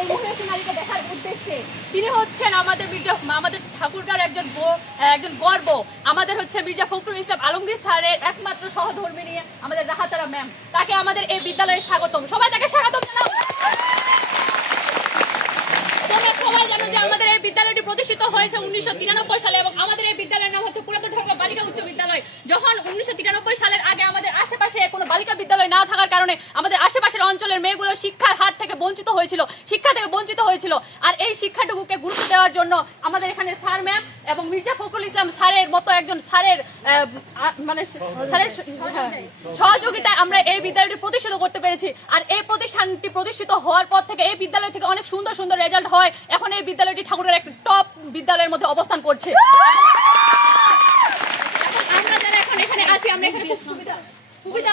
এই নারীকে দেখার উদ্দেশ্যে তিনি হচ্ছেন আমাদের মির্জা আমাদের ঠাকুরগার একজন একজন গর্ব। আমাদের হচ্ছে মির্জা ফখরুল ইসলাম আলমগীর স্যারের একমাত্র সহধর্মিনী আমাদের রাহাতারা ম্যাম। তাকে আমাদের এই বিদ্যালয়ে স্বাগতম। সবাই তাকে স্বাগতম জানাও। তোমরা যে আমাদের এই বিদ্যালয়টি প্রতিষ্ঠিত হয়েছে উনিশশো তিরানব্বই সালে এবং আমাদের এই বিদ্যালয়ের নাম হচ্ছে পুরাতন ঢাকা বালিকা উচ্চ বিদ্যালয়। যখন উনিশশো তিরানব্বই সালের আগে আমাদের আশেপাশে বালিকা বিদ্যালয় না থাকার কারণে আমাদের আশেপাশের অঞ্চলের মেয়েগুলো শিক্ষার হাত থেকে বঞ্চিত হয়েছিল শিক্ষা থেকে বঞ্চিত হয়েছিল। আর এই শিক্ষাটুকুকে গুরুত্ব দেওয়ার জন্য আমাদের এখানে স্যার ম্যাম এবং মির্জা ফখরুল ইসলাম স্যারের মতো একজন স্যারের মানে স্যারের হ্যাঁ, সহযোগিতায় আমরা এই বিদ্যালয়টি প্রতিষ্ঠিত করতে পেরেছি। আর এই প্রতিষ্ঠানটি প্রতিষ্ঠিত হওয়ার পর থেকে এই বিদ্যালয় থেকে অনেক সুন্দর সুন্দর রেজাল্ট হয়। এখন এই বিদ্যালয়টি ঠাকুরের একটা টপ বিদ্যালয়ের মধ্যে অবস্থান করছে। আমরা যারা এখন এখানে আছি আমরা এখানে সুবিধা সুবিধা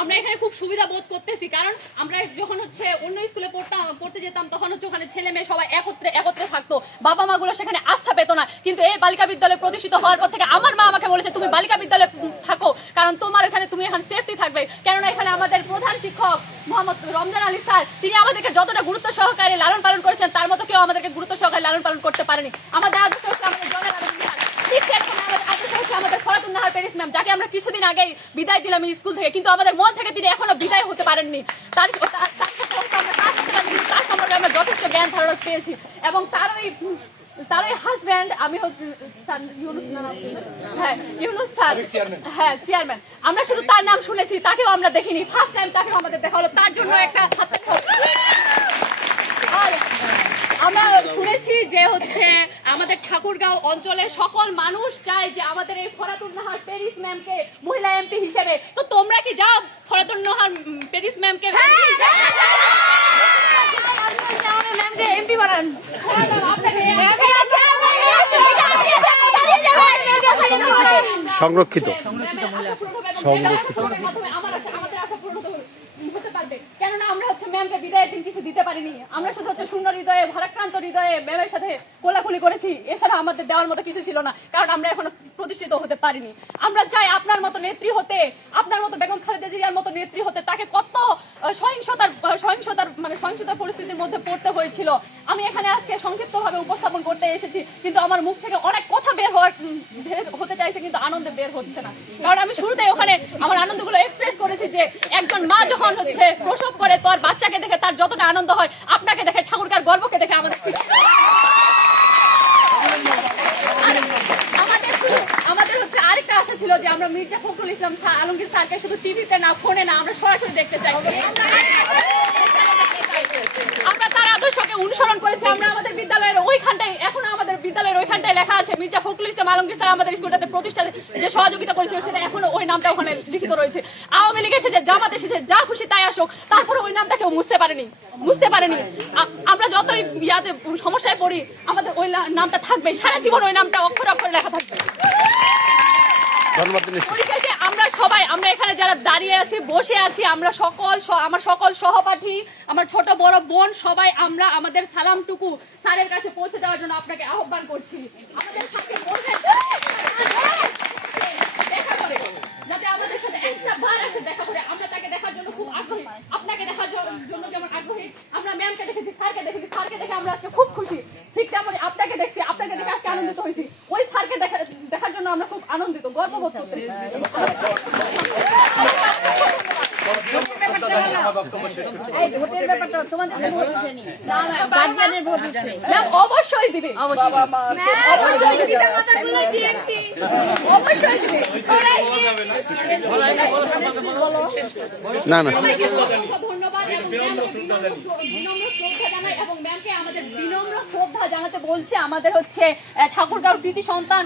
আমরা এখানে খুব সুবিধা বোধ করতেছি, কারণ আমরা যখন হচ্ছে অন্য স্কুলে পড়তাম, পড়তে যেতাম, তখন হচ্ছে ওখানে ছেলে মেয়ে সবাই একত্রে একত্রে থাকতো। বাবা মা গুলো সেখানে আস্থা পেত না। কিন্তু এই বালিকা বিদ্যালয় প্রতিষ্ঠিত হওয়ার পর থেকে আমার মা আমাকে বলেছে, তুমি বালিকা বিদ্যালয়ে থাকো, কারণ তোমার এখানে তুমি এখানে সেফটি থাকবে। কেননা এখানে আমাদের প্রধান শিক্ষক মোহাম্মদ রমজান আলী স্যার, তিনি আমাদেরকে যতটা গুরুত্ব সহকারে লালন পালন করেছেন, তার মতো কেউ আমাদেরকে গুরুত্ব সহকারে লালন পালন করতে পারেনি। আমাদের জনের আদর্শ স্যার। ঠিক সেরকম আমাদের আদর্শ হচ্ছে আমাদের ফরাতুন নাহার প্যারিস ম্যাম যাকে আমরা কিছুদিন আগেই বিদায় দিলাম স্কুল থেকে কিন্তু আমাদের মন থেকে তিনি এখনও বিদায় হতে পারেননি। তার তার- সম্পর্কে আমরা যথেষ্ট জ্ঞান ধারণা পেয়েছি। এবং তার ওই তার ওই হাজব্যান্ড আমি হ্যাঁ ইউনুস স্যার। হ্যাঁ চেয়ারম্যান আমরা শুধু তার নাম শুনেছি তাকেও আমরা দেখিনি। ফার্স্ট টাইম তাকেও আমাদের দেখা হলো। তার জন্য একটা আমরা শুনেছি যে হচ্ছে আমাদের ঠাকুরগাঁও অঞ্চলের সকল মানুষ চায় যে আমাদের এই ফরাতুন নাহার প্যারিস ম্যামকে মহিলা এমপি হিসেবে তো তোমরা কি যাও ফরাতুন নাহার প্যারিস ম্যামকে ম্যামকে এমপি বানান হ্যাঁ, সংরক্ষিত সংরক্ষিত হতে- পারবে। কেননা আমরা হচ্ছে ম্যামকে বিদায়ের দিন কিছু দিতে পারিনি। আমরা শুধু হচ্ছে শূন্য হৃদয়ে, ভারাক্রান্ত হৃদয়ে ম্যামের সাথে কোলাকুলি করেছি। এছাড়া আমাদের দেওয়ার মতো কিছু ছিল না, কারণ আমরা এখনও প্রতিষ্ঠিত হতে পারিনি। আমরা চাই আপনার মতো নেত্রী হতে, আপনার মতো বেগম খালেদা জিয়ার মতো নেত্রী হতে তাকে কত সহিংসতার সহিংসতার মানে সহিংসতার পরিস্থিতির মধ্যে পড়তে হয়েছিল। আমি এখানে আজকে সংক্ষিপ্তভাবে উপস্থাপন করতে এসেছি, কিন্তু আমার মুখ থেকে অনেক কথা বের হওয়ার হতে চাইছে, কিন্তু আনন্দে বের হচ্ছে না। কারণ আমি শুরুতে ওখানে আমার আনন্দগুলো এক্সপ্রেস করেছি যে একজন মা যখন হচ্ছে প্রসব করে তার বাচ্চাকে দেখে তার যতটা আনন্দ হয়, আপনাকে দেখে ঠাকুরকার গর্বকে দেখে আমাদের হচ্ছে আরেকটা আশা ছিল যে আমরা মির্জা ফখরুল ইসলাম আলমগীর স্যারকে শুধু টিভিতে না, ফোনে না, আমরা সরাসরি দেখতে চাই। আমরা তার আদর্শকে অনুসরণ করেছি, আমরা আমাদের বিদ্যালয়ের ওইখানটায় এখন বিদ্যালয়ের ওইখানটায় লেখা আছে, মির্জা ফখরুল ইসলাম আলমগীর স্যার আমাদের স্কুলটাতে প্রতিষ্ঠাতে যে সহযোগিতা করেছিল সেটা এখনও ওই নামটা ওখানে লিখিত রয়েছে। আওয়ামী লীগ এসেছে, জামাত এসেছে, যা খুশি তাই আসুক, তারপরে ওই নামটা কেউ মুছতে পারেনি বুঝতে পারেনি। আমরা যতই ইয়াতে সমস্যায় পড়ি, আমাদের ওই নামটা থাকবে, সারা জীবন ওই নামটা অক্ষর অক্ষরে লেখা থাকবে। আমরা সবাই, আমরা এখানে যারা দাঁড়িয়ে আছি, বসে আছি, আমরা সকল আমার সকল সহপাঠী, আমার ছোট বড় বোন, সবাই আমরা আমাদের সালামটুকু স্যারের কাছে পৌঁছে দেওয়ার জন্য আপনাকে আহ্বান করছি। আমাদের দেখা করে, যাতে আমাদের দেখা করে। আমরা তাকে দেখার জন্য খুব আগ্রহী। আপনাকে দেখার জন্য যেমন আগ্রহী, আমরা ম্যামকে দেখেছি, স্যারকে দেখেছি, স্যারকে দেখে আমরা আজকে খুব খুশি। ঠিক তেমনই আপনাকে দেখছি, আপনাকে দেখে আজকে আনন্দিত হয়েছি। অবশ্যই দিবে। অবশ্যই। দিবে। অবশ্যই দিবে। না না। আমাদের হচ্ছে ঠাকুরগাঁওর কৃতি সন্তান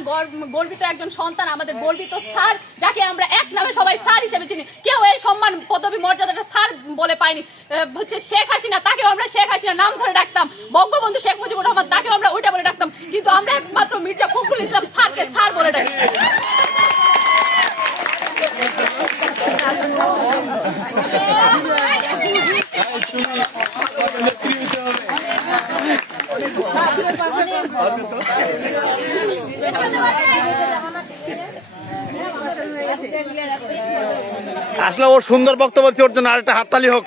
গর্বিত একজন সন্তান আমাদের গর্বিত স্যার যাকে আমরা এক নামে সবাই স্যার হিসেবে চিনি কেউ এই সম্মান পদবী মর্যাদাটা স্যার বলে পাইনি হচ্ছে শেখ হাসিনা তাকেও আমরা শেখ হাসিনা নাম ধরে ডাকতাম বঙ্গবন্ধু শেখ মুজিবুর রহমান তাকেও আমরা ওইটা বলে ডাকতাম কিন্তু আমরা একমাত্র মির্জা ফখরুল ইসলাম স্যারকে স্যার বলে ডাকি। আসলে ওর সুন্দর বক্তব্য ওর জন্য আরেকটা হাততালি হোক।